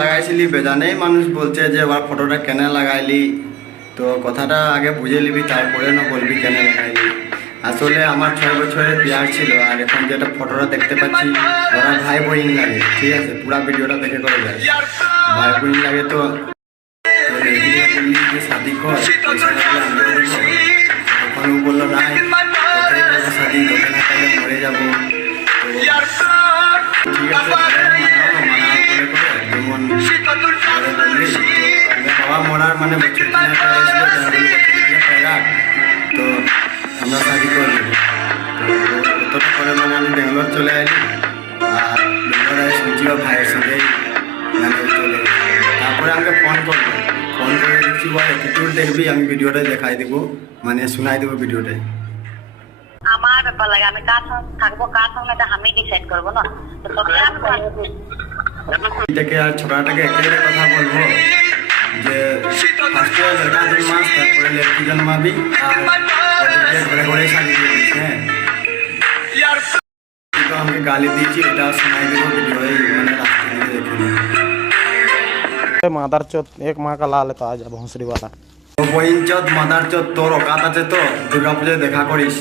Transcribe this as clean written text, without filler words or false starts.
লাগাইছিলি বেজানেই মানুষ বলছে যে এবার ফটোটা কেন লাগাইলি, তো কথাটা আগে বুঝে নিবি তারপরে না বলবি কেন লাগাইলি। আসলে আমার 6 বছরের বিয়ার ছিল, আর এখন যেটা ফটোটা দেখতে পাচ্ছি ওরা ভাই বোন লাগে, ঠিক আছে? পুরা ভিডিওটা দেখে করে যায় ভাই বোন লাগে। তো বললি যে শাদি কর, পয়সা লাগলে আমিও দেবো। তখন ও বললো নাই, তোকেই করবো শাদি, তোকে না করলে মরে যাবো। তো ঠিক আছে মানা বলে করে যেমন বললি। তো বাবা মরার মানে বছর তো আমরা শাদি করে দেবো। তো অতটা করে মানে আমি ব্যাঙ্গালোর চলে আসি, আর ব্যাঙ্গালোর শুনছিও ভাইয়ের সঙ্গেই মানে চলে গেছি। তারপরে আমাকে ফোন করে দেখছি বলে কিছু দেখবি, আমি ভিডিওটাই দেখাই দেবো, মানে শোনাই দেবো ভিডিওটাই। আমার ব্যাপার লাগে, আমি কার সঙ্গে থাকবো কার সঙ্গে আমি ডিসাইড করবো না। এটাকে আর ছোকরাটাকে একটা কথা বলবো যে ফার্স্টে লড়কা জন্মাস, তারপরে লড়কি জন্মাবি, আর ওদেরকে ঘরে ঘরে শাদি দিয়ে দিস। হ্যাঁ, তো আমাকে গালি দিয়েছি, এটা শোনাই দেবো ভিডিও, মানে রাস্তা দিকে দেখে मादर चौथ एक माँ का लाल है तो आज भोंसरी वाला। বইন চোদ মাদার চোদ, তোর অকাত আছে তো দুর্গা পুজোয় দেখা করিস।